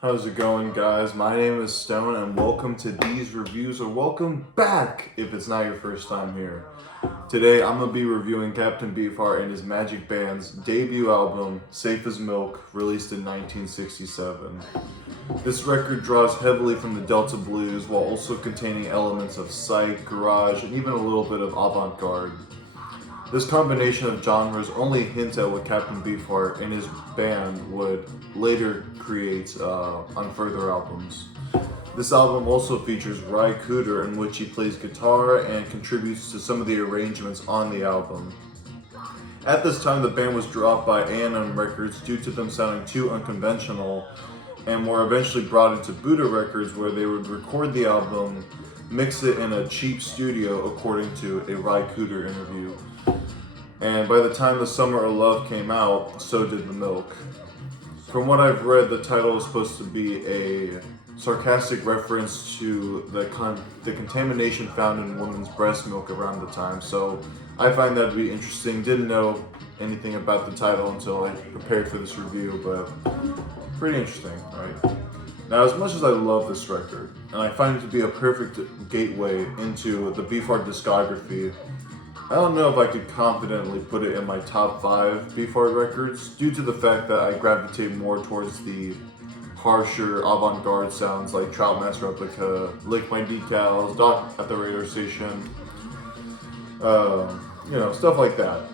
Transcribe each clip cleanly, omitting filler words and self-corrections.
How's it going, guys? My name is Stone, and welcome to these reviews, or welcome back if it's not your first time here. Today, I'm gonna be reviewing Captain Beefheart and his Magic Band's debut album, Safe as Milk, released in 1967. This record draws heavily from the Delta blues while also containing elements of psych, garage, and even a little bit of avant-garde. This combination of genres only hints at what Captain Beefheart and his band would later create on further albums. This album also features Ry Cooder, in which he plays guitar and contributes to some of the arrangements on the album. At this time, the band was dropped by A&M Records due to them sounding too unconventional, and were eventually brought into Buddha Records, where they would record the album, mix it in a cheap studio, according to a Ry Cooder interview. And by the time The Summer of Love came out, so did The Milk. From what I've read, the title is supposed to be a sarcastic reference to the contamination found in women's breast milk around the time, so I find that to be interesting. Didn't know anything about the title until I prepared for this review, but pretty interesting, right? Now, as much as I love this record, and I find it to be a perfect gateway into the Beefheart discography, I don't know if I could confidently put it in my top 5 Beefheart records, due to the fact that I gravitate more towards the harsher avant-garde sounds like Troutmaster Replica, Lick My Decals, Doc at the Radio Station, stuff like that.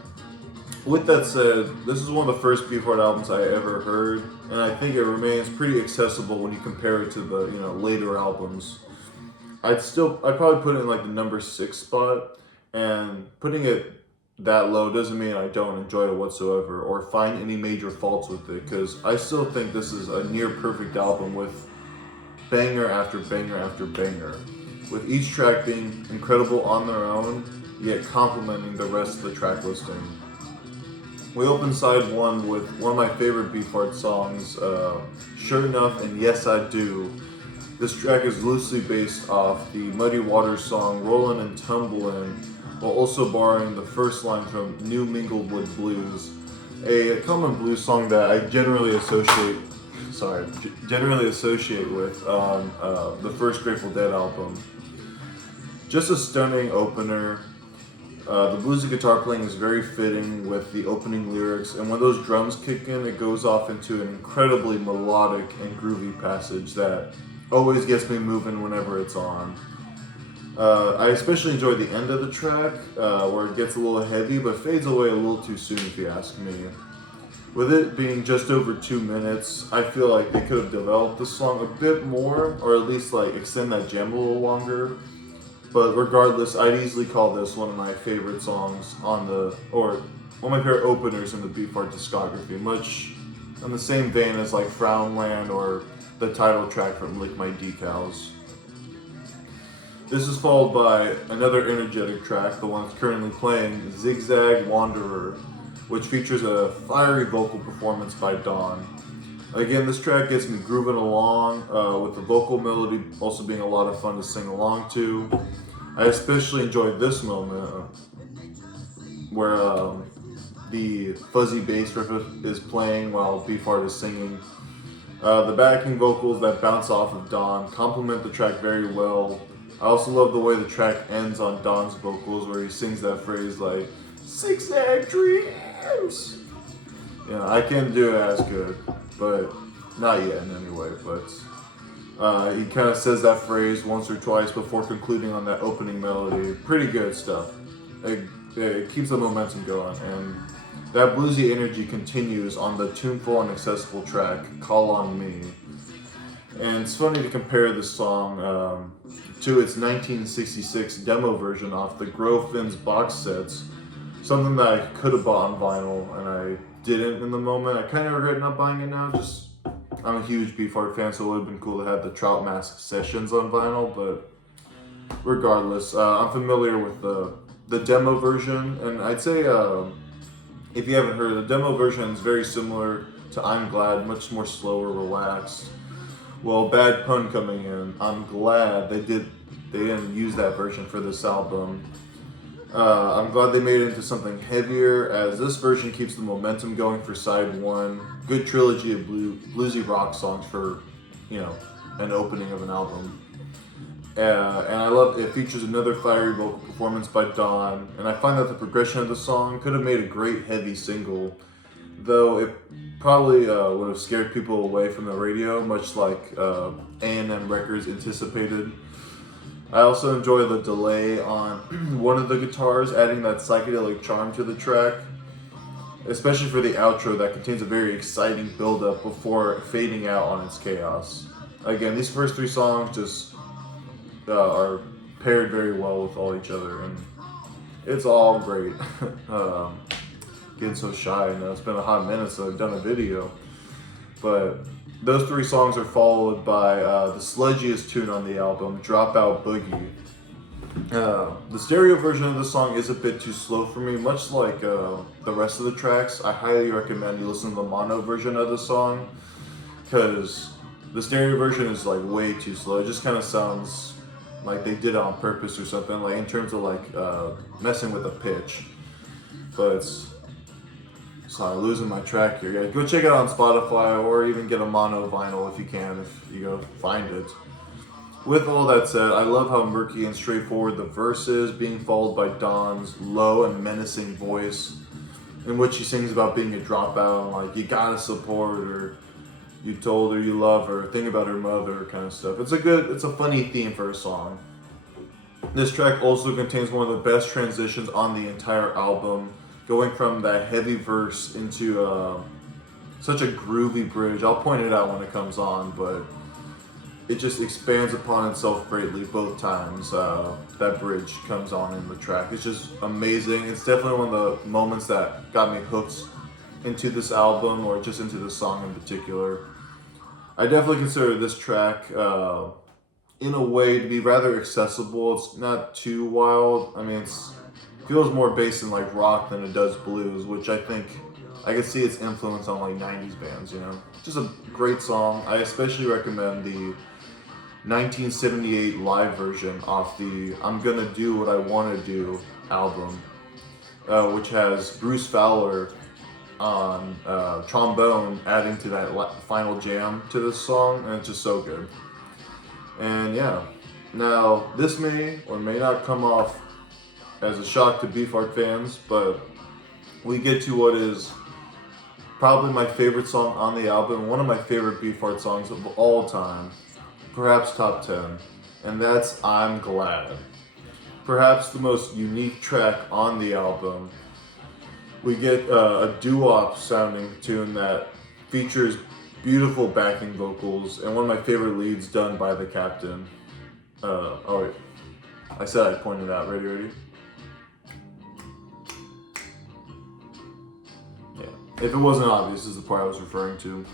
With that said, this is one of the first Beefheart albums I ever heard, and I think it remains pretty accessible when you compare it to the later albums. I'd probably put it in like the number 6 spot. And putting it that low doesn't mean I don't enjoy it whatsoever or find any major faults with it, because I still think this is a near perfect album with banger after banger after banger, with each track being incredible on their own, yet complementing the rest of the track listing. We open side 1 with one of my favorite Beefheart songs, Sure Enough and Yes I Do. This track is loosely based off the Muddy Waters song Rollin' and Tumblin', while also borrowing the first line from New Minglewood Blues, a common blues song that I generally associate with the first Grateful Dead album. Just a stunning opener. The bluesy guitar playing is very fitting with the opening lyrics, and when those drums kick in, it goes off into an incredibly melodic and groovy passage that always gets me moving whenever it's on. I especially enjoy the end of the track, where it gets a little heavy but fades away a little too soon, if you ask me. With it being just over 2 minutes, I feel like they could have developed the song a bit more, or at least extend that jam a little longer. But regardless, I'd easily call this one of my favorite songs or one of my favorite openers in the Beefheart discography, much on the same vein as Frownland or the title track from Lick My Decals. This is followed by another energetic track, the one that's currently playing, Zigzag Wanderer, which features a fiery vocal performance by Dawn. Again, this track gets me grooving along, with the vocal melody also being a lot of fun to sing along to. I especially enjoyed this moment where the fuzzy bass riff is playing while Beefheart is singing. The backing vocals that bounce off of Dawn complement the track very well. I also love the way the track ends on Don's vocals, where he sings that phrase like, "Zigzag Dreams." I can't do it as good, but not yet anyway, but he kind of says that phrase once or twice before concluding on that opening melody. Pretty good stuff. It keeps the momentum going, and that bluesy energy continues on the tuneful and accessible track, Call On Me. And it's funny to compare this song to its 1966 demo version off the Grove Fins box sets, something that I could have bought on vinyl and I didn't in the moment. I kind of regret not buying it now. I'm a huge Beefheart fan, so it would have been cool to have the Trout Mask sessions on vinyl, but regardless, I'm familiar with the demo version, and I'd say if you haven't heard, the demo version is very similar to I'm Glad, much more slower, relaxed. Well, bad pun coming in. I'm glad they didn't use that version for this album. I'm glad they made it into something heavier, as this version keeps the momentum going for side 1. Good trilogy of bluesy rock songs for an opening of an album. And I love it. Features another fiery vocal performance by Dawn, and I find that the progression of the song could have made a great heavy single, though it probably would have scared people away from the radio, much like A&M Records anticipated. I also enjoy the delay on one of the guitars, adding that psychedelic charm to the track, especially for the outro that contains a very exciting build-up before fading out on its chaos. Again, these first three songs just are paired very well with all each other, and it's all great. Getting so shy, it's been a hot minute since I've done a video, but those three songs are followed by the sludgiest tune on the album, Dropout Boogie. The stereo version of the song is a bit too slow for me, much like the rest of the tracks. I highly recommend you listen to the mono version of the song, because the stereo version is like way too slow. It just kind of sounds like they did it on purpose or something, like in terms of like messing with the pitch. But sorry, losing my track here. Yeah, go check it out on Spotify, or even get a mono vinyl if you can, if you go find it. With all that said, I love how murky and straightforward the verse is, being followed by Dawn's low and menacing voice, in which she sings about being a dropout, like you gotta support her, you told her you love her, think about her mother, kind of stuff. It's a funny theme for a song. This track also contains one of the best transitions on the entire album, going from that heavy verse into such a groovy bridge. I'll point it out when it comes on, but it just expands upon itself greatly both times that bridge comes on in the track. It's just amazing. It's definitely one of the moments that got me hooked into this album, or just into this song in particular. I definitely consider this track in a way to be rather accessible. It's not too wild. I mean, it feels more based in like rock than it does blues, which I think I could see its influence on like 90s bands, Just a great song. I especially recommend the 1978 live version off the I'm Gonna Do What I Wanna Do album, which has Bruce Fowler on trombone, adding to that final jam to this song, and it's just so good. And yeah, now this may or may not come off as a shock to Beefheart fans, but we get to what is probably my favorite song on the album, one of my favorite Beefheart songs of all time, perhaps top 10, and that's I'm Glad. Perhaps the most unique track on the album. We get a doo-wop sounding tune that features beautiful backing vocals and one of my favorite leads done by the Captain. I said I'd point it out. Ready? Yeah. If it wasn't obvious, this is the part I was referring to.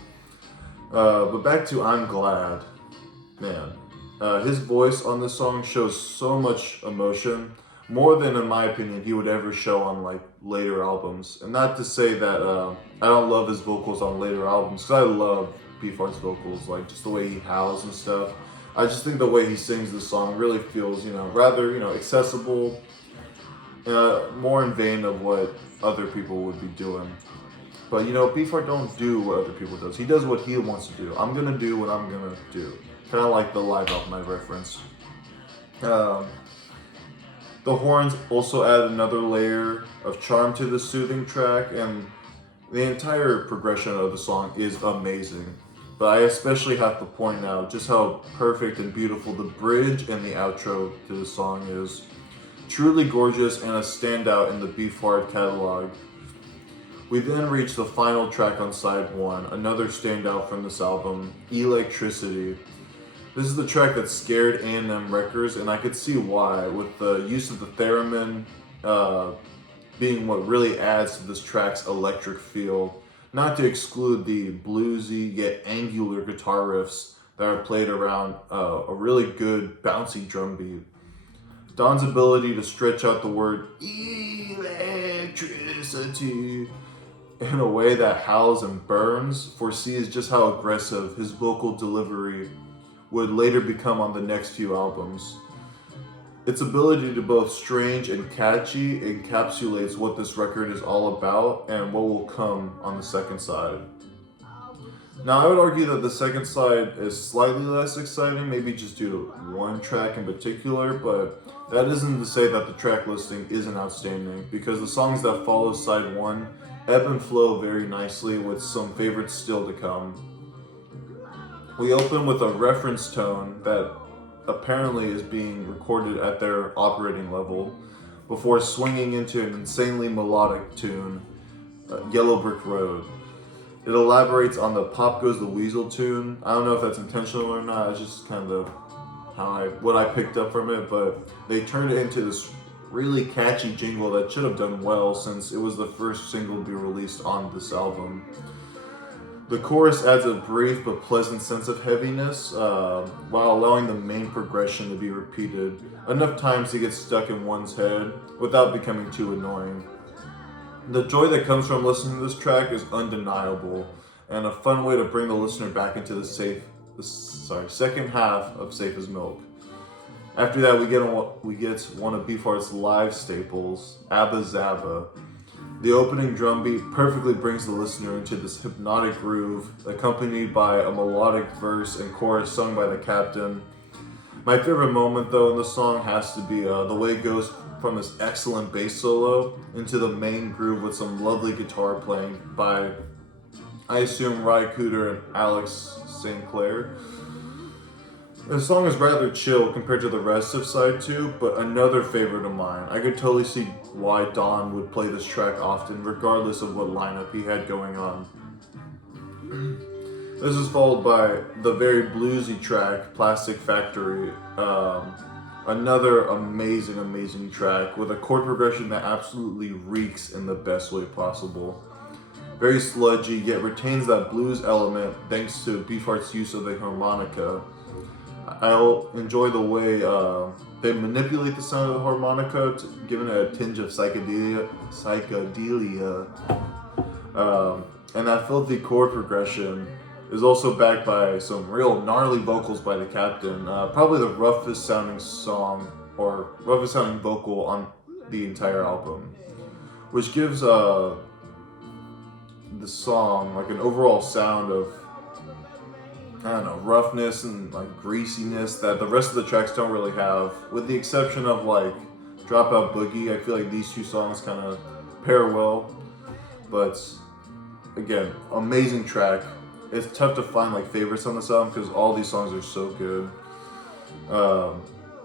But back to I'm Glad. Man, his voice on this song shows so much emotion, more than, in my opinion, he would ever show on like later albums. And not to say that I don't love his vocals on later albums, because I love Beefheart's vocals, like just the way he howls and stuff. I just think the way he sings this song really feels, rather, accessible, more in vein of what other people would be doing. But Beefheart don't do what other people does. He does what he wants to do. I'm gonna do what I'm gonna do. Kind of like the live album I referenced. The horns also add another layer of charm to the soothing track, and the entire progression of the song is amazing. But I especially have to point out just how perfect and beautiful the bridge and the outro to the song is. Truly gorgeous and a standout in the Beefheart catalog. We then reach the final track on side 1, another standout from this album, Electricity. This is the track that scared A&M Records, and I could see why, with the use of the theremin being what really adds to this track's electric feel, not to exclude the bluesy yet angular guitar riffs that are played around a really good bouncy drum beat. Don's ability to stretch out the word electricity in a way that howls and burns foresees just how aggressive his vocal delivery would later become on the next few albums. Its ability to both strange and catchy encapsulates what this record is all about and what will come on the second side. Now, I would argue that the second side is slightly less exciting, maybe just due to one track in particular, but that isn't to say that the track listing isn't outstanding, because the songs that follow side one ebb and flow very nicely, with some favorites still to come. We open with a reference tone that apparently is being recorded at their operating level, before swinging into an insanely melodic tune, Yellow Brick Road. It elaborates on the "Pop Goes the Weasel" tune. I don't know if that's intentional or not. It's just kind of what I picked up from it. But they turned it into this really catchy jingle that should have done well, since it was the first single to be released on this album. The chorus adds a brief but pleasant sense of heaviness, while allowing the main progression to be repeated enough times to get stuck in one's head without becoming too annoying. The joy that comes from listening to this track is undeniable, and a fun way to bring the listener back into the second half of Safe as Milk. After that, we get one of Beefheart's live staples, Abba Zaba. The opening drum beat perfectly brings the listener into this hypnotic groove, accompanied by a melodic verse and chorus sung by the captain. My favorite moment, though, in the song has to be the way it goes from this excellent bass solo into the main groove with some lovely guitar playing by, I assume, Ry Cooder and Alex St. Clair. The song is rather chill compared to the rest of side 2, but another favorite of mine. I could totally see why Don would play this track often, regardless of what lineup he had going on. This is followed by the very bluesy track, Plastic Factory. Another amazing track with a chord progression that absolutely reeks in the best way possible. Very sludgy, yet retains that blues element thanks to Beefheart's use of the harmonica. I'll enjoy the way they manipulate the sound of the harmonica, giving it a tinge of psychedelia, and that filthy chord progression is also backed by some real gnarly vocals by the captain. Probably the roughest sounding vocal on the entire album, which gives the song like an overall sound of, I don't know, roughness and like greasiness that the rest of the tracks don't really have, with the exception of like Dropout Boogie. I feel like these two songs kind of pair well, but again, amazing track. It's tough to find like favorites on this album because all these songs are so good.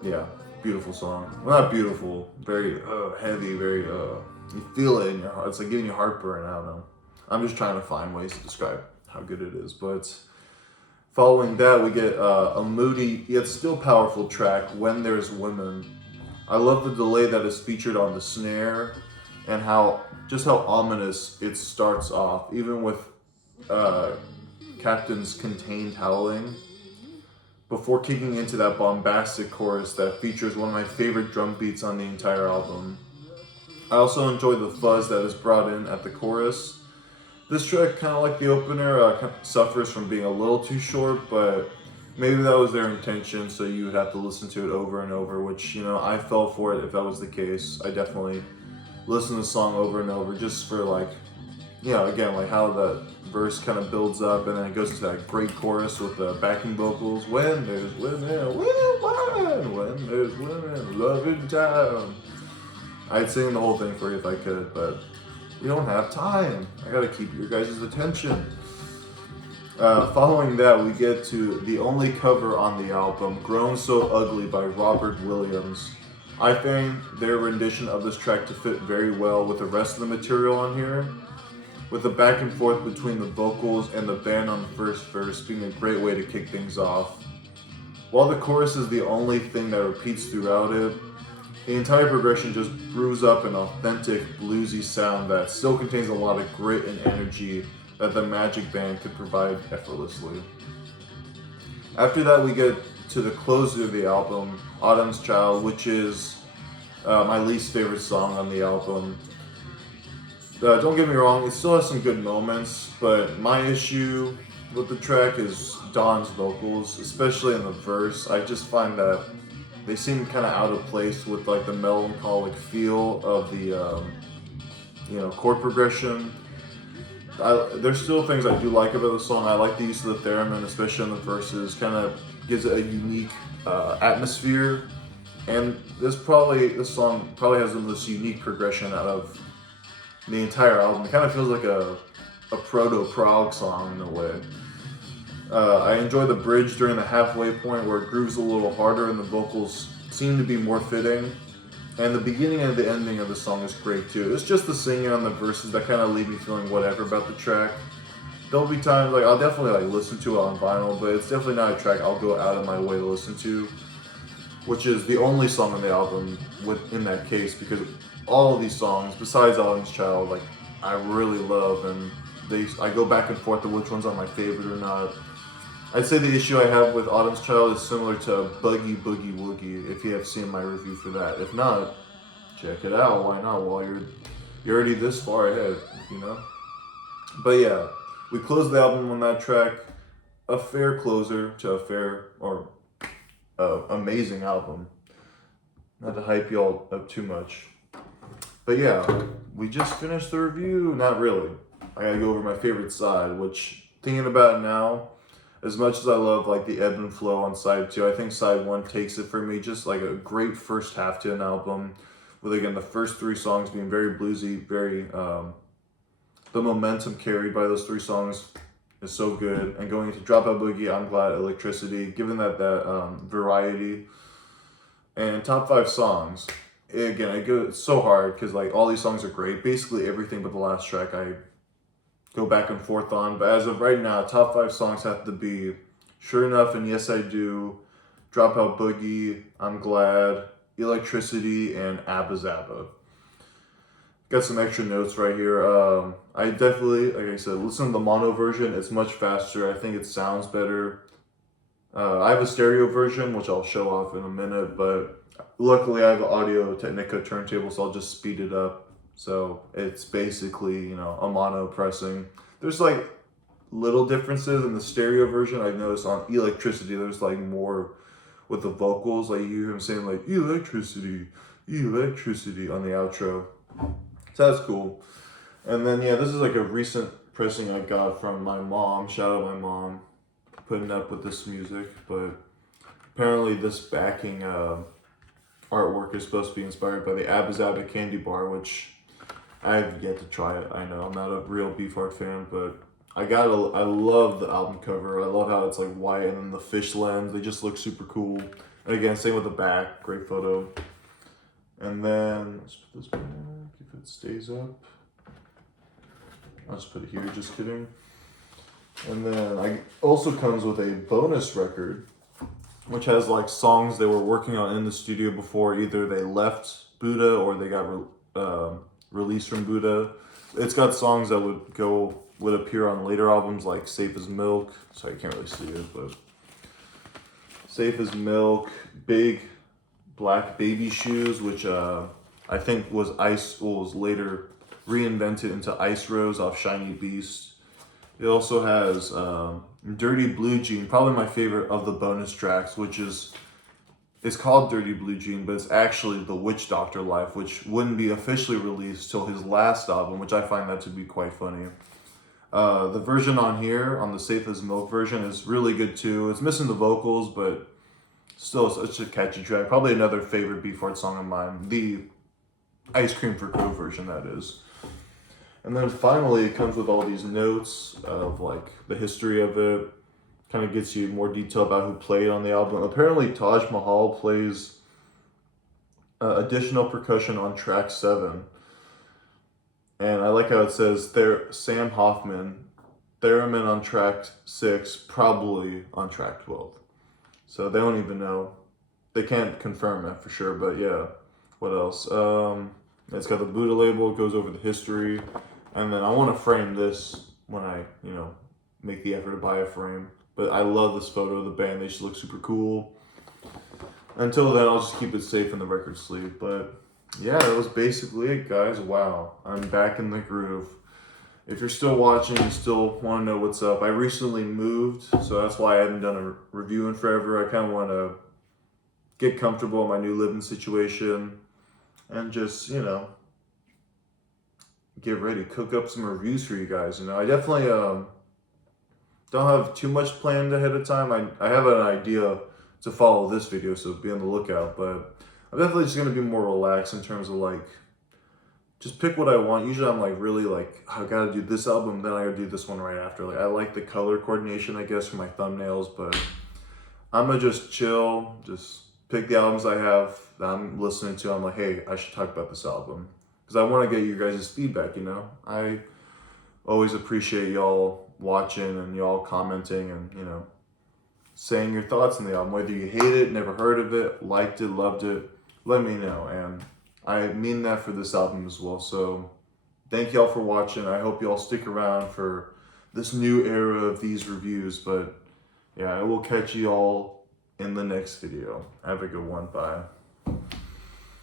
Yeah, beautiful song. Well, not beautiful, very heavy, very you feel it in your heart. It's like giving you heartburn. I don't know. I'm just trying to find ways to describe how good it is. But following that, we get a moody yet still powerful track, When There's Women. I love the delay that is featured on the snare and how ominous it starts off, even with Captain's contained howling, before kicking into that bombastic chorus that features one of my favorite drum beats on the entire album. I also enjoy the fuzz that is brought in at the chorus. This track, kind of like the opener, suffers from being a little too short, but maybe that was their intention, so you would have to listen to it over and over, which, I fell for it if that was the case. I definitely listen to the song over and over just for, like, again, like how that verse kind of builds up and then it goes into that great chorus with the backing vocals. When there's women, when there's women, love in town. I'd sing the whole thing for you if I could, but we don't have time. I gotta keep your guys' attention. Following that, we get to the only cover on the album, Grown So Ugly by Robert Williams. I find their rendition of this track to fit very well with the rest of the material on here, with the back and forth between the vocals and the band on the first verse being a great way to kick things off. While the chorus is the only thing that repeats throughout it, the entire progression just brews up an authentic bluesy sound that still contains a lot of grit and energy that the Magic Band could provide effortlessly. After that, we get to the closer of the album, Autumn's Child, which is my least favorite song on the album. Don't get me wrong, it still has some good moments, but my issue with the track is Don's vocals, especially in the verse. I just find that they seem kind of out of place with like the melancholic feel of the chord progression. there's still things I do like about the song. I like the use of the theremin, especially in the verses. Kind of gives it a unique atmosphere. And this song probably has the most unique progression out of the entire album. It kind of feels like a proto-prog song in a way. I enjoy the bridge during the halfway point where it grooves a little harder and the vocals seem to be more fitting. And the beginning and the ending of the song is great too. It's just the singing on the verses that kind of leave me feeling whatever about the track. There'll be times like I'll definitely like listen to it on vinyl, but it's definitely not a track I'll go out of my way to listen to. Which is the only song on the album in that case, because all of these songs, besides Autumn's Child, like I really love, and I go back and forth to which ones are my favorite or not. I'd say the issue I have with Autumn's Child is similar to Buggy Boogie Woogie, if you have seen my review for that. If not, check it out. Why not? While you're already this far ahead, you know. But yeah, we closed the album on that track. A fair closer to a fair or amazing album. Not to hype y'all up too much. But yeah, we just finished the review. Not really. I gotta go over my favorite side, which, thinking about it now, as much as I love like the ebb and flow on side 2, I think side 1 takes it for me. Just like a great first half to an album, with again the first 3 songs being very bluesy, very the momentum carried by those 3 songs is so good. And going into Dropout Boogie, I'm Glad, Electricity, given that variety. And top 5 songs, again, I go so hard because like all these songs are great. Basically everything but the last track I go back and forth on. But as of right now, top 5 songs have to be Sure Enough and Yes I Do, Dropout Boogie, I'm Glad, Electricity, and Abba Zaba. Got some extra notes right here. I definitely, like I said, listen to the mono version. It's much faster. I think it sounds better. I have a stereo version, which I'll show off in a minute, but luckily I have an Audio Technica turntable, so I'll just speed it up. So it's basically, a mono pressing. There's like little differences in the stereo version. I noticed on Electricity, there's like more with the vocals. Like you hear him saying like, electricity, electricity on the outro. So that's cool. And then, yeah, this is like a recent pressing I got from my mom. Shout out my mom putting up with this music. But apparently this backing artwork is supposed to be inspired by the Abba Zaba candy bar, which I have yet to try it. I know I'm not a real Beefheart fan, but I love the album cover. I love how it's like white and then the fish lens. They just look super cool. And again, same with the back. Great photo. And then, let's put this back if it stays up. I'll just put it here, just kidding. And then I also comes with a bonus record, which has like songs they were working on in the studio before either they left Buddha or they got released from Buddha. It's got songs that would appear on later albums like Safe as Milk. Sorry, I can't really see it, but Safe as Milk, Big Black Baby Shoes, which I think was later reinvented into Ice Rose off Shiny Beast. It also has Dirty Blue Jean, probably my favorite of the bonus tracks, which it's called Dirty Blue Jean, but it's actually The Witch Doctor Life, which wouldn't be officially released till his last album, which I find that to be quite funny. The version on here, on the Safe as Milk version, is really good too. It's missing the vocals, but still, it's a catchy track. Probably another favorite Beefheart song of mine. The Ice Cream for Crow version, that is. And then finally, it comes with all these notes of like the history of it. Kind of gets you more detail about who played on the album. Apparently, Taj Mahal plays additional percussion on track 7. And I like how it says there, Sam Hoffman, theremin on track 6, probably on track 12. So they don't even know. They can't confirm it for sure, but yeah. What else? It's got the Buddha label. It goes over the history. And then I want to frame this when I, make the effort to buy a frame. But I love this photo of the band. They just look super cool. Until then, I'll just keep it safe in the record sleeve. But yeah, that was basically it, guys. Wow. I'm back in the groove. If you're still watching and still want to know what's up, I recently moved, so that's why I haven't done a review in forever. I kind of want to get comfortable in my new living situation and just, get ready, cook up some reviews for you guys. You know, I definitely don't have too much planned ahead of time. I have an idea to follow this video, so be on the lookout. But I'm definitely just gonna be more relaxed in terms of like just pick what I want. Usually I'm like really like I gotta do this album, then I gotta do this one right after. Like I like the color coordination, I guess, for my thumbnails, but I'm gonna just chill, just pick the albums I have that I'm listening to. I'm like, hey, I should talk about this album because I want to get you guys' feedback. You know, I always appreciate y'all watching and y'all commenting and saying your thoughts on the album. Whether you hate it, never heard of it, liked it, loved it, let me know. And I mean that for this album as well. So thank y'all for watching. I hope y'all stick around for this new era of these reviews. But yeah, I will catch you all in the next video. Have a good one. Bye.